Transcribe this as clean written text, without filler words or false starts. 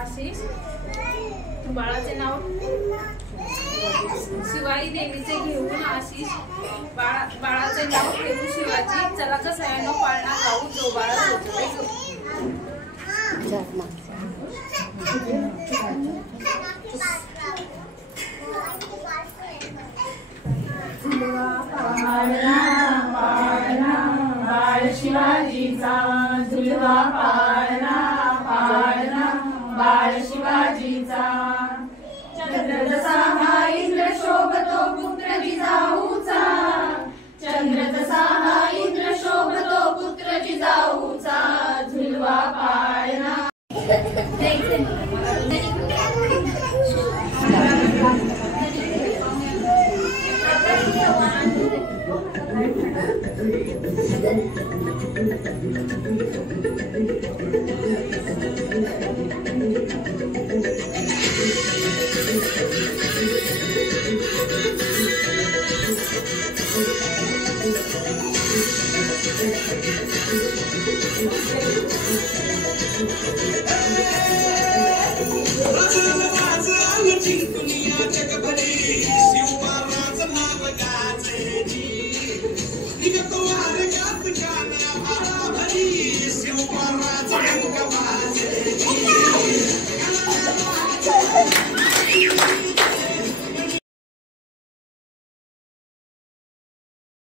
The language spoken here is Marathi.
आशिष, बाळाचे नाव शिवाई देवीचे घेऊन आशिष, बाळाचे नाव ठेवू शिवाजी. चला ग सयानो पाळणा गाऊ, जो बाळा झोपते बाळ शिवाजीचा, झुलवा पाळणा पाळणा बाळ शिवाजीचा. चंद्र जसा हा इंद्र शोभतो पुत्र जिजाऊचा, चंद्र जसा हा इंद्र शोभतो पुत्र जिजाऊचा. झुलवा पाळणा